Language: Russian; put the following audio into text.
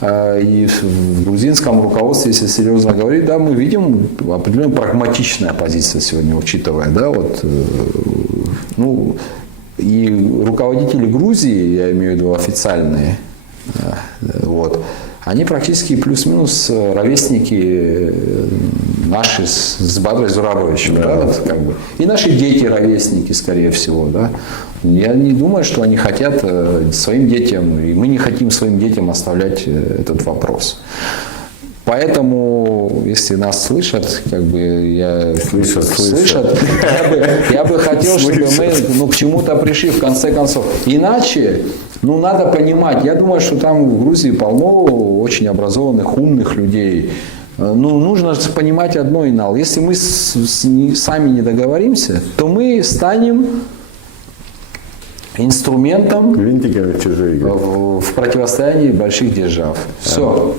И в грузинском руководстве, если серьезно говорить, да, мы видим определенно прагматичная позиция сегодня, учитывая, да, вот, ну, и руководители Грузии, я имею в виду официальные, вот, они практически плюс-минус ровесники наши с Бадрой Зурабовичем, да, вот, как бы. И наши дети ровесники, скорее всего, да. Я не думаю, что они хотят своим детям, и мы не хотим своим детям оставлять этот вопрос. Поэтому, если нас слышат, как бы слышат, я бы хотел, чтобы мы к чему-то пришли в конце концов. Иначе, надо понимать, я думаю, что там в Грузии полно очень образованных, умных людей. Нужно понимать одно, Инал. Если мы сами не договоримся, то мы станем инструментом винтиками в чужой игре. В противостоянии больших держав. Все.